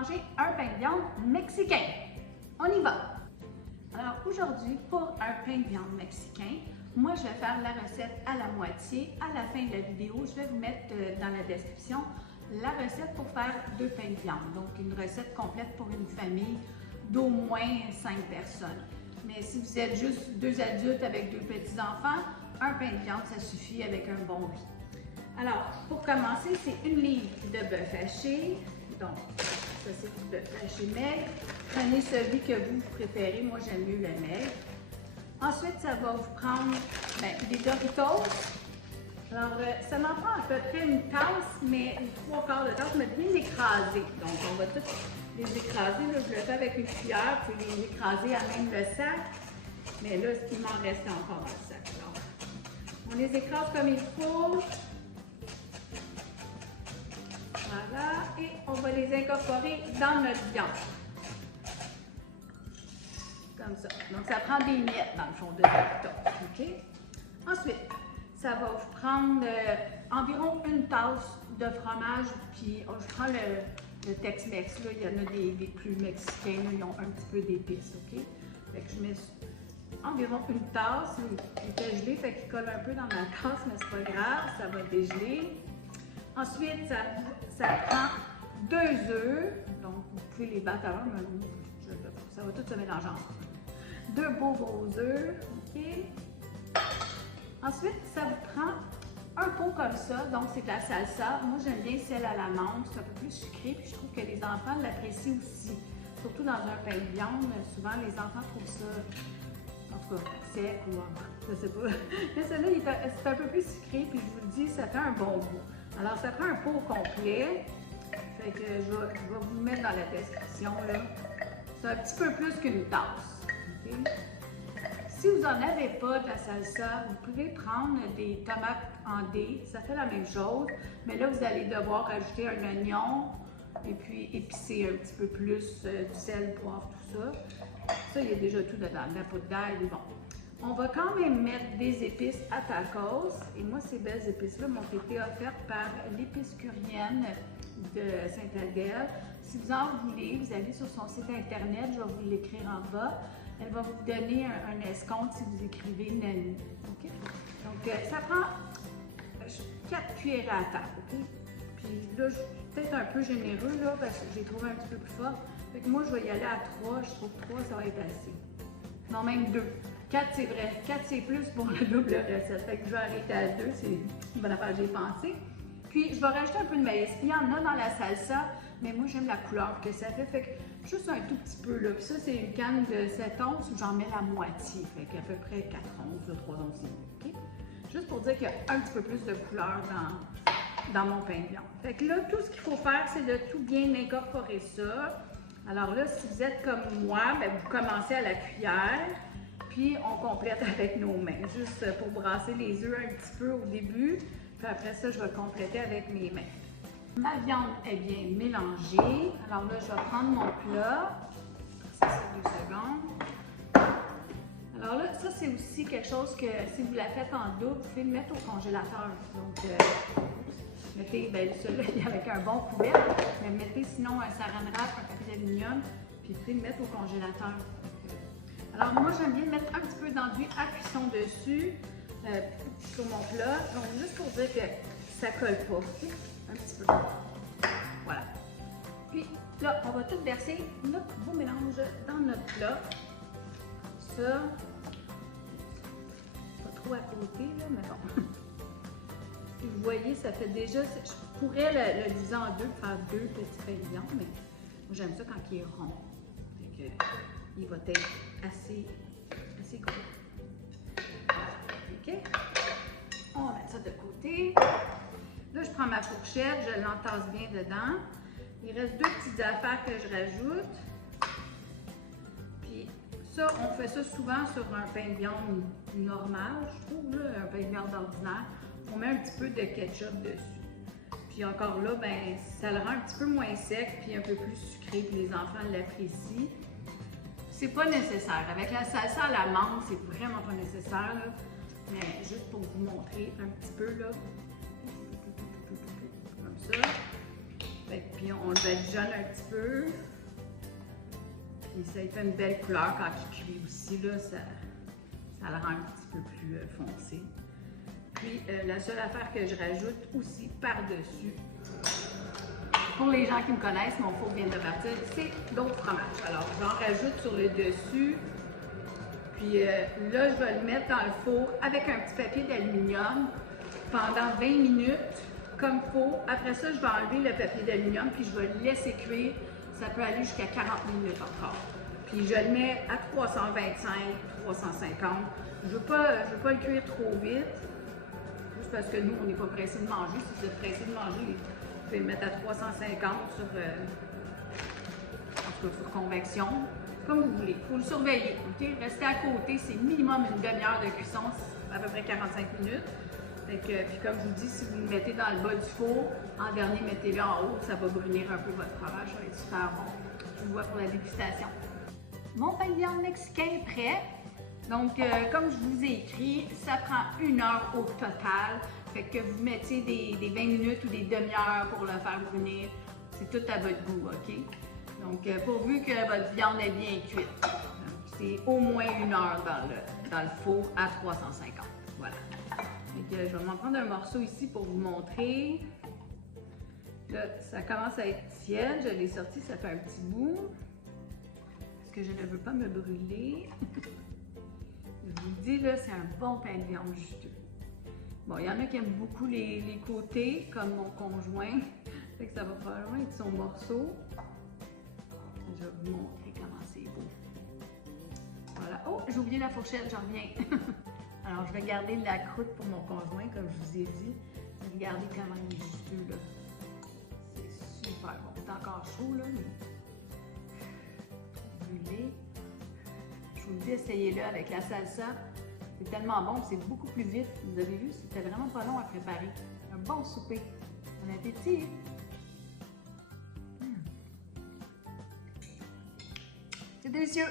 manger un pain de viande mexicain. On y va! Alors aujourd'hui, pour un pain de viande mexicain, moi je vais faire la recette à la moitié. À la fin de la vidéo, je vais vous mettre dans la description la recette pour faire 2 pains de viande. Donc une recette complète pour une famille d'au moins 5 personnes. Mais si vous êtes juste 2 adultes avec 2 petits-enfants, un pain de viande, ça suffit avec un bon riz. Alors, pour commencer, c'est 1 livre de bœuf haché. Donc, ça c'est du bœuf haché maigre. Prenez celui que vous préférez. Moi, j'aime mieux le maigre. Ensuite, ça va vous prendre des Doritos. Alors, ça m'en prend à peu près une tasse, mais 3/4 de tasse, mais bien écrasée. Donc, on va tous les écraser. Là, je le fais avec une cuillère, puis les écraser à même le sac. Mais là, il m'en reste encore dans le sac. Donc, on les écrase comme il faut. Voilà, et on va les incorporer dans notre viande. Comme ça. Donc, ça prend des miettes dans le fond de Doritos. OK? Ensuite, ça va vous prendre environ une tasse de fromage, puis je prends le Tex-Mex, là, il y en a des plus mexicains, là, ils ont un petit peu d'épices, OK? Fait que je mets environ une tasse, il était gelé, fait qu'il colle un peu dans ma tasse, mais c'est pas grave, ça va dégeler. Ensuite, ça prend 2 œufs, donc vous pouvez les battre avant, mais ça va tout se mélanger ensemble. 2 beaux gros œufs, OK? Ensuite, ça vous prend un pot comme ça, donc c'est de la salsa. Moi, j'aime bien celle à la menthe, c'est un peu plus sucré, puis je trouve que les enfants l'apprécient aussi. Surtout dans un pain de viande, souvent les enfants trouvent ça, en tout cas, sec ou je sais pas. Mais celui-là, c'est un peu plus sucré, puis je vous le dis, ça fait un bon goût. Alors, ça prend un pot complet, fait que je vais vous le mettre dans la description, là. C'est un petit peu plus qu'une tasse, OK? Si vous n'en avez pas de la salsa, vous pouvez prendre des tomates en dés, ça fait la même chose, mais là, vous allez devoir ajouter un oignon et puis épicer un petit peu plus du sel, poivre, tout ça. Ça, il y a déjà tout dedans, de la poudre d'ail, bon. On va quand même mettre des épices à tacos, et moi, ces belles épices-là m'ont été offertes par l'épicurienne de Saint-Adèle. Si vous en voulez, vous allez sur son site internet, je vais vous l'écrire en bas. Elle va vous donner un escompte si vous écrivez Nani. OK? Donc, ça prend 4 cuillères à table. OK? Puis là, je suis peut-être un peu généreux là, parce que j'ai trouvé un petit peu plus fort. Fait que moi, je vais y aller à 3. Je trouve 3, ça va être assez. Non, même 2. 4, c'est vrai. 4, c'est plus pour la double recette. Fait que je vais arrêter à 2. C'est une bonne affaire, j'ai pensé. Puis, je vais rajouter un peu de maïs. Il y en a dans la salsa, mais moi, j'aime la couleur que ça fait. Fait que juste un tout petit peu, là. Puis ça, c'est une canne de 7 onces où j'en mets la moitié. Fait qu'à peu près 4 onces, 3 onces. OK? Juste pour dire qu'il y a un petit peu plus de couleur dans mon pain de viande. Fait que là, tout ce qu'il faut faire, c'est de tout bien incorporer ça. Alors là, si vous êtes comme moi, bien, vous commencez à la cuillère, puis on complète avec nos mains. Juste pour brasser les œufs un petit peu au début. Puis après ça, je vais le compléter avec mes mains. Ma viande est bien mélangée. Alors là, je vais prendre mon plat. Ça, c'est 2 secondes. Alors là, ça, c'est aussi quelque chose que si vous la faites en double, vous pouvez le mettre au congélateur. Donc, mettez celui-là avec un bon couvercle, mais mettez sinon un saran wrap, un papier d'aluminium, puis vous pouvez le mettre au congélateur. Alors moi, j'aime bien mettre un petit peu d'enduit à cuisson dessus. Sur mon plat, donc juste pour dire que ça colle pas, okay? Un petit peu. Voilà. Puis là, on va tout verser notre beau mélange dans notre plat. Ça, pas trop à côté, là, mais bon. Puis vous voyez, ça fait déjà, je pourrais le diviser en 2 pour faire 2 petits pains de viande, mais moi j'aime ça quand il est rond. Fait que, il va être assez gros. OK? On va mettre ça de côté. Là, je prends ma fourchette, je l'entasse bien dedans. Il reste 2 petites affaires que je rajoute. Puis ça, on fait ça souvent sur un pain de viande normal, je trouve, là, un pain de viande ordinaire. On met un petit peu de ketchup dessus. Puis encore là, ben, ça le rend un petit peu moins sec, puis un peu plus sucré, puis les enfants l'apprécient. C'est pas nécessaire. Avec la salsa à la menthe, c'est vraiment pas nécessaire, là. Mais juste pour vous montrer un petit peu, là, comme ça. Puis on le badigeonne un petit peu. Puis ça fait une belle couleur quand il cuit aussi, là, ça le rend un petit peu plus foncé. Puis la seule affaire que je rajoute aussi par-dessus, pour les gens qui me connaissent, mon four vient de partir, c'est d'autres fromages. Alors j'en rajoute sur le dessus. Puis là, je vais le mettre dans le four avec un petit papier d'aluminium pendant 20 minutes, comme il faut. Après ça, je vais enlever le papier d'aluminium puis je vais le laisser cuire. Ça peut aller jusqu'à 40 minutes encore. Puis je le mets à 325, 350. Je ne veux pas le cuire trop vite, juste parce que nous, on n'est pas pressé de manger. Si vous êtes pressé de manger, vous pouvez le mettre à 350 sur convection. Comme vous voulez. Il faut le surveiller. Okay? Restez à côté, c'est minimum une demi-heure de cuisson, à peu près 45 minutes. Puis comme je vous dis, si vous le mettez dans le bas du four, en dernier, mettez-le en haut, ça va brunir un peu votre fromage, ça va être super bon. Je vous vois pour la dégustation. Mon pain de viande mexicain est prêt. Donc, comme je vous ai écrit, ça prend 1 heure au total. Fait que vous mettiez des 20 minutes ou des demi-heures pour le faire brunir. C'est tout à votre goût, OK? Donc, pourvu que votre viande est bien cuite. C'est au moins 1 heure dans le four à 350. Voilà. Donc, je vais m'en prendre un morceau ici pour vous montrer. Là, ça commence à être tiède. Je l'ai sorti, ça fait un petit bout. Parce que je ne veux pas me brûler. Je vous dis, là, c'est un bon pain de viande juteux. Bon, il y en a qui aiment beaucoup les côtés, comme mon conjoint. Fait que ça va probablement être son morceau. Je vais vous montrer comment c'est beau. Voilà. Oh, j'ai oublié la fourchette, j'en reviens. Alors, je vais garder la croûte pour mon conjoint, comme je vous ai dit. Regardez comment il est juteux, là. C'est super bon. C'est encore chaud, là, mais brûlé. Je vous dis, essayez-le avec la salsa. C'est tellement bon, c'est beaucoup plus vite. Vous avez vu, c'était vraiment pas long à préparer. Un bon souper. Bon appétit! C'est délicieux!